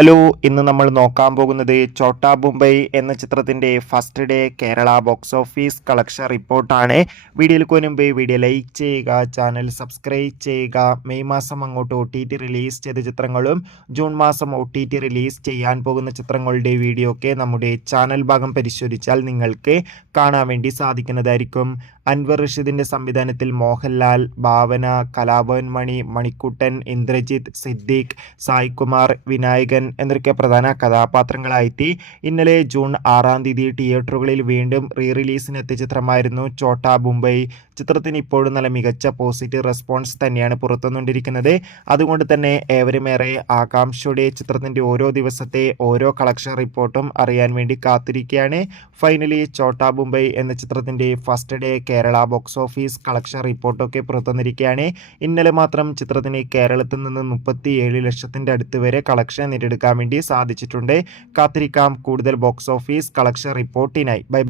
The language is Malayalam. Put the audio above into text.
ഹലോ, ഇന്ന് നമ്മൾ നോക്കാൻ പോകുന്നത് ചോട്ടാ മുംബൈ എന്ന ചിത്രത്തിൻ്റെ first day Kerala box office collection റിപ്പോർട്ടാണ്. വീഡിയോയിലേക്ക് മുൻപ് വീഡിയോ ലൈക്ക് ചെയ്യുക, ചാനൽ സബ്സ്ക്രൈബ് ചെയ്യുക. മെയ് മാസം അങ്ങോട്ട് OTT റിലീസ് ചെയ്ത ചിത്രങ്ങളും ജൂൺ മാസം OTT റിലീസ് ചെയ്യാൻ പോകുന്ന ചിത്രങ്ങളുടെ വീഡിയോ ഒക്കെ നമ്മുടെ ചാനൽ ഭാഗം പരിശോധിച്ചാൽ നിങ്ങൾക്ക് കാണാൻ വേണ്ടി സാധിക്കുന്നതായിരിക്കും. അൻവർ റഷീദിൻ്റെ സംവിധാനത്തിൽ മോഹൻലാൽ, ഭാവന, കലാഭവൻ മണി, മണിക്കുട്ടൻ, ഇന്ദ്രജിത്ത്, സിദ്ദീഖ്, സായ്കുമാർ, വിനായകൻ എന്നൊക്കെ പ്രധാന കഥാപാത്രങ്ങളായെത്തി ഇന്നലെ ജൂൺ 6-ാം തീയതി തിയേറ്ററുകളിൽ വീണ്ടും റിലീസിനെത്തിയ ചിത്രമായിരുന്നു ചോട്ടാ മുംബൈ. ചിത്രത്തിന് ഇപ്പോഴും നല്ല മികച്ച പോസിറ്റീവ് റെസ്പോൺസ് തന്നെയാണ് പുറത്തുവന്നുകൊണ്ടിരിക്കുന്നത്. അതുകൊണ്ട് തന്നെ ഏവരുമേറെ ആകാംക്ഷയോടെ ചിത്രത്തിൻ്റെ ഓരോ ദിവസത്തെ ഓരോ കളക്ഷൻ റിപ്പോർട്ടും അറിയാൻ വേണ്ടി കാത്തിരിക്കുകയാണ്. ഫൈനലി ചോട്ടാ മുംബൈ എന്ന ചിത്രത്തിൻ്റെ first day Kerala box office collection റിപ്പോർട്ടൊക്കെ പുറത്തുവന്നിരിക്കുകയാണ്. ഇന്നലെ മാത്രം ചിത്രത്തിന് കേരളത്തിൽ നിന്ന് 37 ലക്ഷത്തിൻ്റെ അടുത്ത് വരെ കളക്ഷൻ നേടിയെടുക്കാൻ വേണ്ടി സാധിച്ചിട്ടുണ്ട്. കാത്തിരിക്കാം കൂടുതൽ ബോക്സ് ഓഫീസ് കളക്ഷൻ റിപ്പോർട്ടിനായി. ബൈ.